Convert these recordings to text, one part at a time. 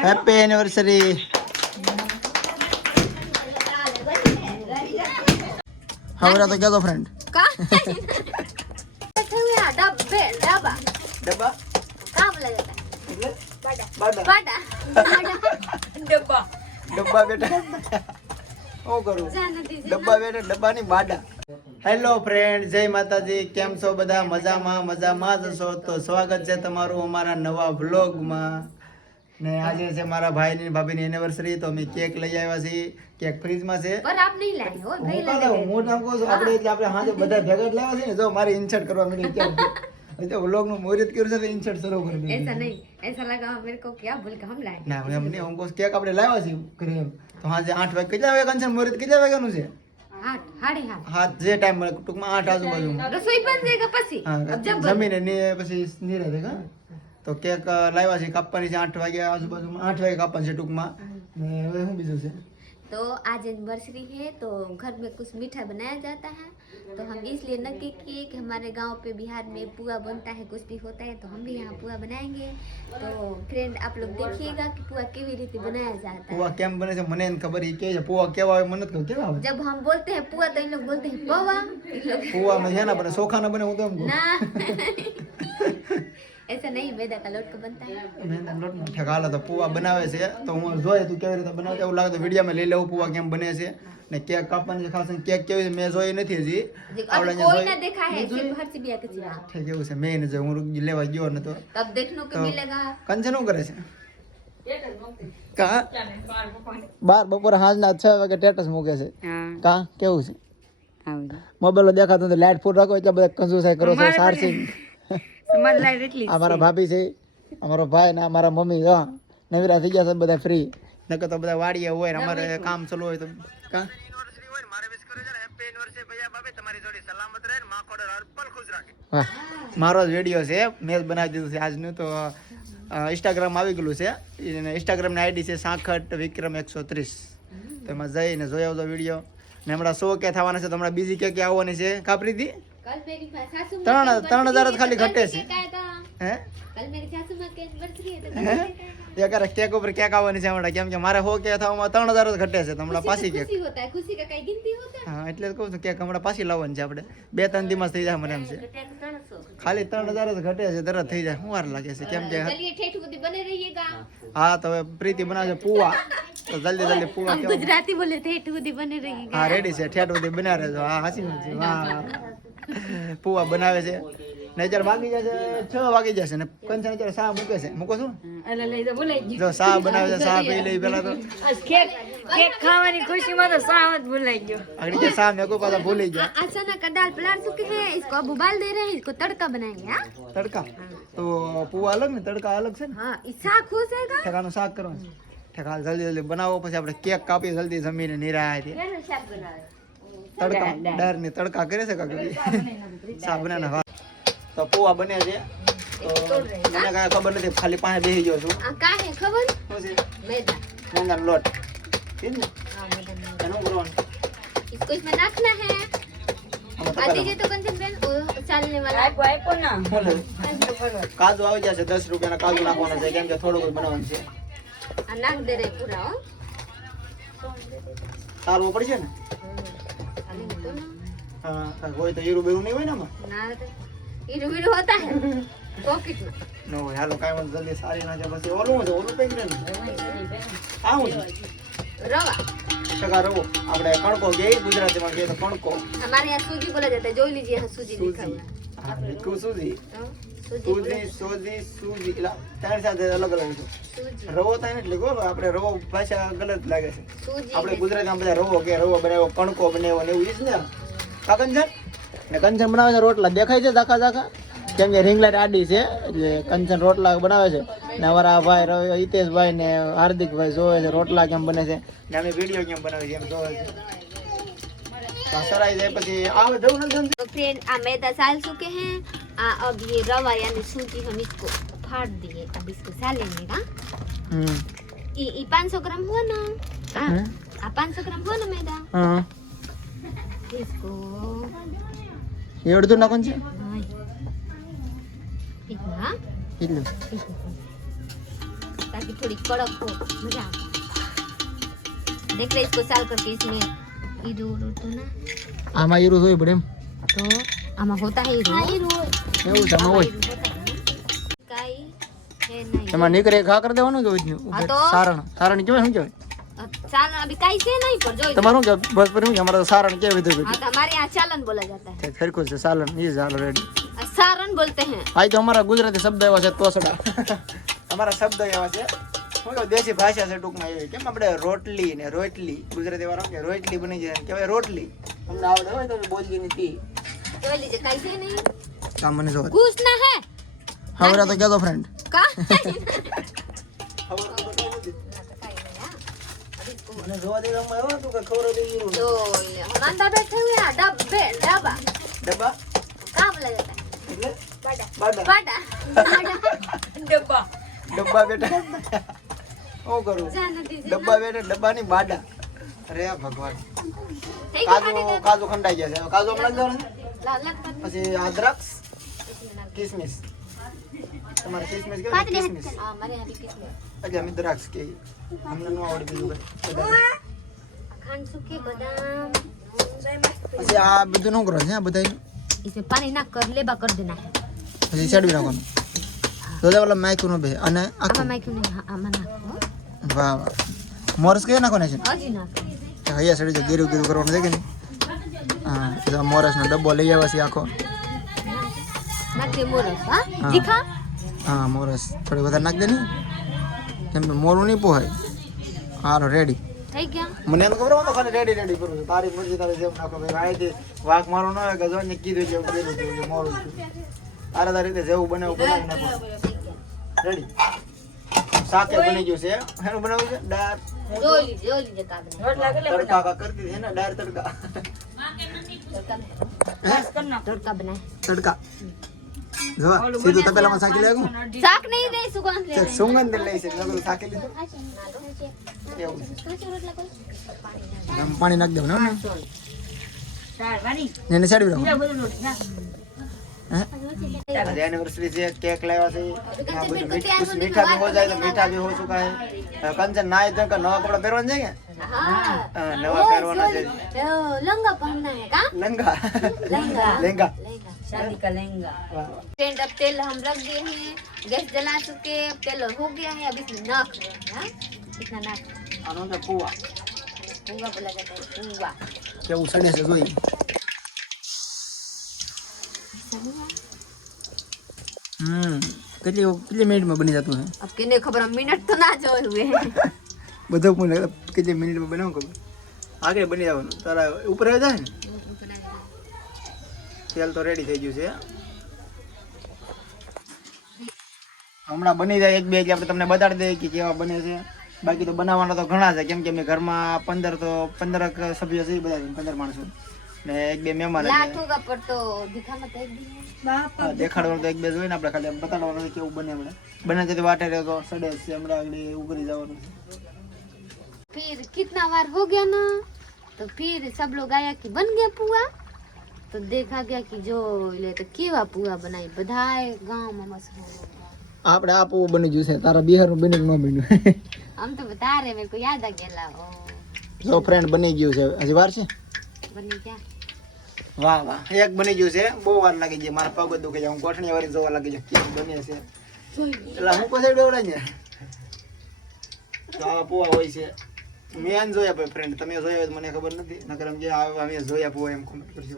Happy anniversary. हमारा तो क्या तो फ्रेंड का डब्बे डब्बा डब्बा का बोला जाता है बाडा बाटा डब्बा डब्बा बेटा ओ करू डब्बा बेटा डब्बा नहीं बाडा। હેલો ફ્રેન્ડ, જય માતાજી, કેમ છો બધા? મજામાં જ છો? તો સ્વાગત છે તમારું અમારા નવા વ્લોગમાં. ને આજે છે મારા ભાઈની ભાભીની એનિવર્સરી, તો અમે કેક લઈ આવ્યા છીએ. કેક ફ્રીજમાં છે. પર આપ નહીં લાવી હો ભાઈ હું કહું હું નામ કહું છું આપણે એટલે આપણે હાજે બધા ભેગા જ લાવ્યા છે ને. જો મારી ઇન્સર્ટ કરવા મળી કેમ તો વ્લોગનું મુહૂર્ત કર્યું છે તો ઇન્સર્ટ શરૂ કરી દીધું. ऐसा नहीं ऐसा लगा मेरे को क्या बोल के हम लाए ના એમ નહીં, હું કહું કેક આપણે લાવ્યા છીએ ઘરે એમ. તો હાજે 8 વાગે કેટલા વાગ્યા છે મુહૂર્ત? કેટલા વાગ્યાનું છે? 8 साढ़े 8 હા, જે ટાઈમ મળે ટૂંકમાં 8 આજુબાજુમાં. रसोई बन जाएगा પછી હા, अब जब જમીને પછી નિરાતે કા. તો કેક લાવ્યા છે, કાપવાની છે 8 વાગે આજુબાજુમાં. 8 વાગે કાપવાની છે ટૂંકમાં. ને હવે શું બીજું છે? तो आज एनिवर्सरी है तो घर में कुछ मीठा बनाया जाता है, तो हम इसलिए नक्की किए कि हमारे गांव पे बिहार में पुआ बनता है, कुछ भी होता है तो हम भी यहाँ पुआ बनाएंगे। तो फ्रेंड आप लोग देखिएगा कि पुआ केवी रीति बनाया जाता है। પુવા કેમ બને છે મને એને ખબર. ઈ કે છે પુવા કેવા આવે મને નથી ખબર. કેવા આવે? जब हम बोलते हैं पुआ तो इन लोग बोलते हैं पवा। इन लोग પુવામાં છે ને બને ચોખા ના બને. હું તો એમ કહું ना ऐसा नहीं, मैदा का लोट का बनता है। મેંદાનો લોટ નો ઠેકાલો તો પુવા બનાવે છે. તો હું જોઈએ તું કેવી રીતે બનાવે. એવું લાગે તો વિડીયોમાં લઈ લેવું પુવા કેમ બને છે. ને કેક કાપવાની છે ખાસ. કેક કેવી છે મેં જોઈ નથી હજી. अभी कोई ना देखा है सिर्फ हर सिबिया के सिवा, ઠીક એવું છે. મેં જો હું લેવા ગયો ને તો तब देखने को मिलेगा। કંચન શું કરે છે? કા બાર બપોરે સાંજના 6 વાગે સ્ટેટસ મૂકે છે. કા કેવું છે? મોબાઈલ દેખાતું તો લાઈટ ફૂલ રાખો એટલે બધા કંજુસાઈ કરો છો. સારસી અમારા ભાભી છે, અમારો ભાઈ ને અમારા મમ્મી જો નવીરા થઈ ગયા છે બધા ફ્રી. નકર તો બધા વાડીએ હોય ને અમારે કામ ચાલુ હોય તો કા વાહ, મારો જ વિડીયો છે. મેં જ બનાવી દીધું છે આજનું. તો ઇન્સ્ટાગ્રામ આવી ગયેલું છે. ઇન્સ્ટાગ્રામની આઈડી છે સાંખટ વિક્રમ 130. તો એમાં જઈને જોઈ આવજો વિડીયો. ને હમણાં 100 કે થવાના છે તો હમણાં બીજી કે આવવાની છે. કાપરી હતી कल मेरी सासू 3,000 જ ખાલી ઘટે છે. હે कल मेरी सासू माँ की एनिवर्सरी है तो યાર કેક ઉપર કેક આવવાની છે હમણાં. કેમ કે મારે 100 કે થવામાં 3,000 જ ઘટે છે. તો હમણાં પાછી કેક. खुशी होता है, खुशी का कई गिनती होता है। હા એટલે જ કહું છું કેક હમણાં પાછી લાવવાની છે આપણે. 2-3 દિવસ થઈ જાય મને એમ છે. ખાલી 3,000 જ ઘટે છે, તરત થઈ જાય. શું વાર લાગે છે કેમ કે चलिए ठेठ बुद्धि बने रहिएगा। હા તો હવે પ્રીતિ બનાવશે પુવા. તો જલ્દી પુવા हम કેવું? गुजराती बोले ठेठ बुद्धि बने रहिएगा। હા રેડી છે. ઠેઠ સુધી બના રહેજો. હા હાસી વાત છે. વાહ પુવા બનાવે છે ને અત્યારે વાગી જશે 6 વાગી જશે ને કંચન અત્યારે સા મૂકે છે. મૂકો છું જો સા બનાવે છે. સા પી લઈ પેલા તો કેક ખાવાની ખુશીમાં તો સાવત ભૂલાઈ ગયો. આગળ જે સા મેં કોઈ પાછા ભૂલી ગયા. चना का दाल पलाट चुके हैं, इसको अब उबाल दे रहे हैं, इसको तड़का बनाएंगे। हाँ તડકા તો પુવા અલગ ને તડકા અલગ છે ને. हाँ, इस साग हो जाएगा। ઠેકાનું શાક કરવાનું. ઠેકા જલ્દી બનાવો પછી આપણે કેક કાપી જલ્દી જમીને નિરાય. તડકા ડર ની તડકા કરે છે કાકી સા બનાના. તો પુવા બને છે. તો મને કાંઈ ખબર નથી, ખાલી પાસે બેસી ગયો છું. का है खबर? શું છે? मैदा। મેંદાનો લોટ છે ને हाँ, मैदा में। એનું કરવાનું. इसको इसमें नाचना है। આમાં आ दीजिए तो कंचन बहन, वो चालने वाला। આપ્યો ના બોલે. કાજુ આવી જશે. 10 રૂપિયાના કાજુ નાખવાના છે કેમ કે થોડુંક જ બનાવવાનું છે. आ, नाक दे रहे पूरा। हो સારવું પડશે ને. હા હોય તો હીરું બેરું નહીં હોય ને આમાં. ना हीरो हीरो होता है पॉकेट में। ન હોય. હાલો કાંઈ વાંધો જલ્દી સારી નાખે. પછી ઓલું છે ઓલું કઈ ને આવું છે रवा ટકા રવો. આપણે કણકો કે ગુજરાતીમાં કહીએ તો કણકો. हमारे यहाँ सूजी बोला जाता है, जो लीजिए यहाँ सूजी लिखा हुआ है। હા લીખું સૂજી. तो सूजी સૂજી સોજી સૂજી એટલે ત્રણ સાથે અલગ અલગ છે. सूजी રવો થાય ને એટલે કહો આપણે રવો ભાષા ગલત લાગે છે. सूजी આપણે ગુજરાતીમાં બધા રવો કે રવો બનાવ્યો કણકો બનાવ્યો ને એવું ઈ જ ને. કા કંચન ને કંચન બનાવે છે રોટલા દેખાય છે ઝાખા ઝાખા. કેમ કે રિંગલાઈટ આડી છે એટલે કંચન રોટલા બનાવે છે. ને અમારા ભાઈ રવિ હિતેશભાઈ ને હાર્દિકભાઈ જોવે છે રોટલા કેમ બને છે ને અમે વિડીયો કેમ બનાવી છે એમ જોવે છે. સરાઈ જાય પછી આવે જવું નથી. तो फ्रेंड आ मैदा साल चुके हैं। अब ये रवा यानी सूजी हम इसको फाड़ दिए, अब इसको सालेंगे। हाँ ये 500 ग्राम हुआ ना। हाँ 500 ग्राम हुआ ना मैदा। હા इसको એ અડધું નાખવાનું છે. इतना એટલું ताकि थोड़ी कड़क हो, मजा आता। देख रहे इसको साल करके इसमें ईरू तो ना આમાં હીરું જોઈ પડે એમ तो आमा होता है ईरू એવું છે આમાં હોય काई है नहीं એમાં નીકળે ઘા કરી દેવાનું કે હોય હા તો. સારણ સારણ કેવાય શું કહેવાય चालन अभी काई से नहीं पर जो તમારું કે બસ પર શું કે અમારે તો સારણ કેવી રીતે हाँ तो हमारे यहाँ चालन बोला जाता है, ફેરકું છે સાલન એ ચાલો રેડી सारण बोलते हैं। આ તો અમારા ગુજરાતી શબ્દ એવા છે તોસડા અમારા શબ્દ એવા છે શું કહું દેશી ભાષા છે ટૂંકમાં એવી કેમ આપણે રોટલી ને રોટલી ગુજરાતી વાળા કે રોટલી બની જાય કહેવાય રોટલી તમને આવડે હોય તો બોલજી નથી तो लीजिए काई से नहीं કામ મને જો कुछ ना है હવે તો કહેતો ફ્રેન્ડ का મને જોવા દે રમવા આવ્યો તું કે ખબર દે હીરું तो हम अंदर बैठे हुए हैं डब्बे डब्बा ડબ્બા कहाँ बोला जाता है એટલે બાડા बाटा डब्बा ડબ્બા બેટા શું કરું जाने दीजिए ડબ્બા બેટા ડબ્બાની બાડા અરે ભગવાન ठीक है કાજુ કાજુ ખંડાઈ ગયા છે હવે કાજુ હમણાં જ દેવાનું लाल लाल પછી આ દ્રાક્ષ કિસમિસ તમારે કિસમિસ કેવું કિસમિસ हाँ हमारे यहाँ भी किसमें એટલે અમે દ્રાક્ષ કે અમને નો આવડે બીજું કઈ अखंड सूखे बादाम પછી આ બધું નું કરો છે આ બધા इसमें पानी ना कर लेबा कर देना है। પછી ચડવી નાખવાનું તો ઓલા માઈકું નો બે અને आमा આખું माई क्यों नहीं आमा ना વાહ વાહ મોરસ કે નાખવાના છે अजी ना હૈયા સડી જો ગીરું ગીરું કરવાનું છે કે નહીં હા તો મોરસનો ડબ્બો લઈ આવ્યા છે આખો ना के मोरस हाँ हाँ। दिखा હા મોરસ થોડી વધારે નાખ દે ને કેમ કે મોરું નહીં પોહાય હાલો રેડી થઈ ગયા મને એમ ખબર તો ખાલી રેડી રેડી કરું છું તારી મરજી તારે જેમ નાખો ભાઈ આયથી વાક મારો ન હોય કે જો ને કીધું છે એવું કીધું છે મોરું છે તારે તારી રીતે જેવું બનાવું બનાવી નાખો રેડી શાક એ બની ગયું છે એનું બનાવ્યું છે દાળ જો लीजिए का बना તડકા કા કરતી છે ને દાળ તડકા तड़का बनाए તડકા જો સીધું તપેલામાં શાકી લેવું શાક નહીં દે સુગંધ લે સુગંધ લઈ છે મેં કીધું શાકી લીધું એવું ગરમ પાણી નાખ દેવાનું ને એને સાડી રાખો एनिवर्सरी से केक लाया से यहाँ कुछ मीठा भी हो जाए तो मीठा भी हो चुका है कंचन ना इधर का नवा कपड़ा पहनवा जाएंगे हाँ नवा पहनवाना चाहिए लंगा पहनना है का लहंगा लहंगा लहंगा शादी का लहंगा फ्रेंड अब तेल हम रख दिए हैं गैस जला चुके अब तेल हो गया है अब इसमें नख रहे हैं हाँ? इतना नख आनो के पुआ पूरा बोला जाता है पूरा केवू सड़े से જોઈ કેટલી મિનિટમાં બની જતું છે अब किने खबर हम मिनट तो ना जोए हुए हैं બધું મને કેટલી મિનિટમાં બનાવું ખબર આગળ બની જવાનું તારા ઉપર આવી જાય ને તેલ તો રેડી થઈ ગયું છે હમણાં બની જાય એક બે એટલે આપણે તમને બતાડી દઈએ કે કેવા બને છે બાકી તો બનાવવાના તો ઘણા છે કેમ કે મેં ઘરમાં 15 સભ્યો છે બધા 15 માણસો ને એક બે મહેમાન लाट होगा पर तो दिखा मत एक दिन દેખાડવાનું તો એક બે જોઈએ ને આપણે ખાલી બતાડવાનું છે કેવું બને હમણાં બને છે તો વાટે રહે તો સડે છે હમણાં આગળ ઉભરી જવાનું છે फिर कितना बार हो गया ना तो फिर सब लोग आया कि बन गया पुआ तो देखा गया कि जो ले तो केवा पुआ बनाई बधाई गांव में मशहूर हो गया। આપણે આ પૂ બની ગયું છે તારા બિહારનું બની ન બન્યું हम तो बता रहे मेरे को याद आ गया ओ જો ફ્રેન્ડ બની ગયું છે હજી વાર છે बनी क्या વાહ વાહ એક બની ગયું છે બહુ વાર લાગી ગઈ મારા પગ દુખે જાય હું ગોઠણી વાળી જોવા લાગી જાય કેમ બને છે એટલે હું પછી ડોવડા ને તો આ પૂવા હોય છે મેં જોયા ભાઈ ફ્રેન્ડ તમે જોયા હોય તો મને ખબર નથી નકર એમ જે અમે જોયા પૂવા એમ કોમેન્ટ કરજો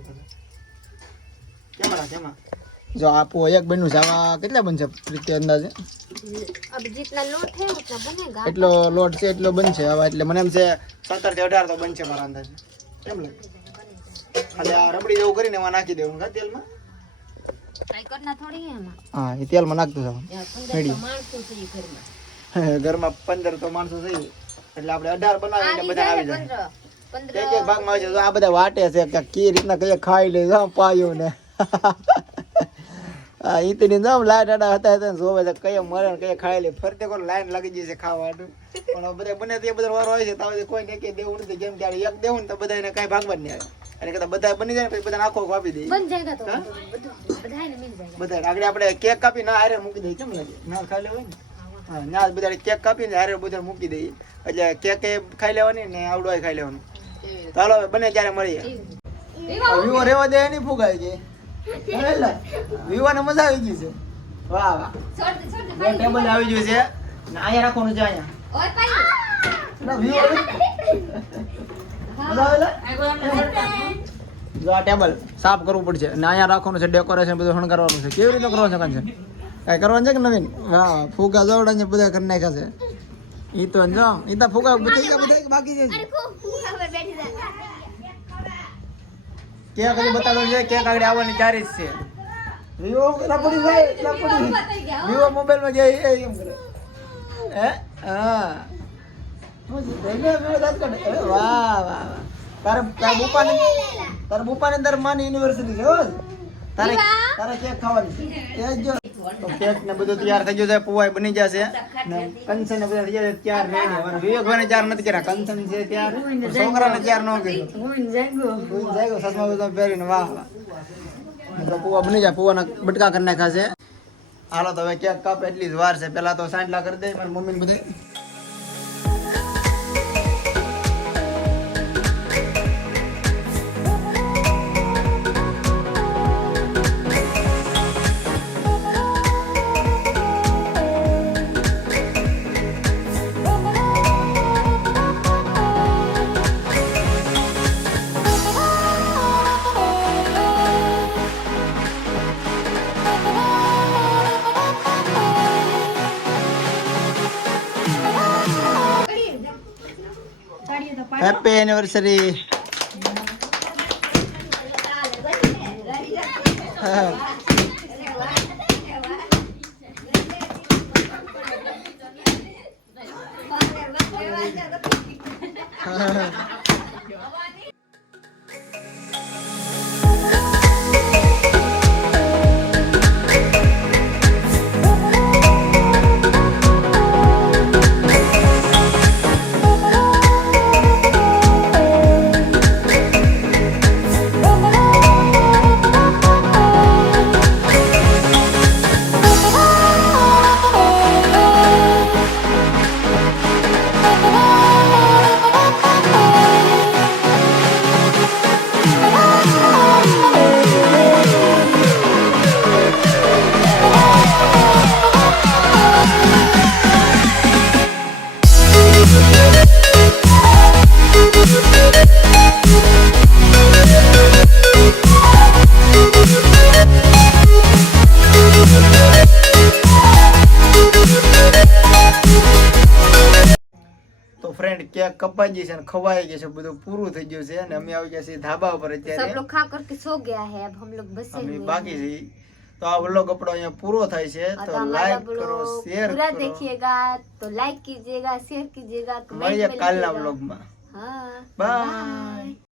કેમાં જો આ પૂવા એક બન્યું છે આમાં કેટલા બનશે રીતે અંદાજે अब जितना लोट है उतना बनेगा એટલો લોટ છે એટલો બનશે હવે એટલે મને એમ છે 17 થી 18 તો બનશે મારા અંદાજે કેમ લાગે ખાલી આ રબડી જેવું કરીને એમાં નાખી દેવું કા તેલમાં ट्राई करना थोड़ी है हमारा હા એ તેલમાં નાખતું જવાનું રેડી માણસો છે એ ઘરમાં ઘરમાં 15 તો માણસો છે એટલે આપણે 18 બનાવીને બધા આવી જાય 15 એક એક ભાગમાં આવી જાય તો આ બધા વાટે છે કે કી રીતના કઈ ખાઈ લે જામ પાયો ને આ ઈતની નામ લાઈટ આડા હતા હતા જોવે છે કઈ મરે ને કઈ ખાઈ લે ફરતે કોઈ લાઈન લાગી જાય છે ખાવા માટે પણ બધા બને તે બધા વારો હોય છે તો કોઈ ને કે દેવું નથી જેમ ત્યારે એક દેવું ને તો બધાને કઈ ભાગવા જ નહીં આવે અને કદાચ બધા બની જાય ને પછી બધાને આખો આપી દે बन जाएगा तो बधाई ने मिल जाएगा બધા આગળ આપણે કેક કાપી ના હારે મૂકી દઈએ કેમ લાગે ના ખાઈ લેવાય ને હા ના બધા કેક કાપીને હારે બધા મૂકી દઈએ એટલે કેક એ ખાઈ લેવાની ને આવડો ખાઈ લેવાનું ચાલો હવે બને ત્યારે મળીએ વિવો રેવા દે નહીં ફૂગાય છે વિવો ને મજા આવી ગઈ છે વાહ વાહ ટેબલ આવી ગયું છે ને અહીંયા રાખવાનું છે અહીંયા વિવો મજા આવે જો આ ટેબલ સાફ કરવું પડશે અને અહીંયા રાખવાનું છે ડેકોરેશન બધું શણગારવાનું છે કેવી રીતે કરવાનું છે કાંઈ કાંઈ કરવાનું છે કે નવીન વાહ ફુગા જોવડા ને બધા કરી નાખ્યા છે ઈ તો જો ઈ તો ફુગા બધા બાકી છે કેક હજી બતાડો છે કેક આગળ આવવાની તારીખ છે વિવો લપડી જાય લપડી વિવો મોબાઈલ માં જાય એમ કરે હે હા વાહ વાહ તારા બુપાની અંદર માની યુનિવર્સિટી છે તારે કેક ખાવાની છે જો તો કેક ને બધું તૈયાર થઈ ગયું છે પુવાઈ બની જશે ને કંચન ને બધા તૈયાર તૈયાર રેડી હવે વિવેકભાઈ તૈયાર નથી કર્યા કંચન છે તૈયાર છોકરાને તૈયાર ન કર્યો જાગો સસમા બધા પહેરીને વાહ વાહ તો પુવા બની જાય પુવાના બટકા કરી નાખ્યા છે હાલો તો હવે કેક કાપ એટલી જ વાર છે પેલા તો સાંડલા કરી દે મારી મમ્મી ને બધે happy anniversary friend cake Kapai गई है खवाई गई है બધું પૂરું થઈ ગયું છે અને અમે આવી ગયા છીએ ધાબા પર અત્યારે सब लोग खा करके सो गया है अब हम लोग बसे અમે हुए બાકી છે તો આ વ્લોગ આપણો અહીંયા પૂરો થાય છે તો લાઈક કરો શેર पूरा કરો देखिएगा तो लाइक कीजिएगा शेयर कीजिएगा મળીએ કાલના વ્લોગમાં हाँ બાય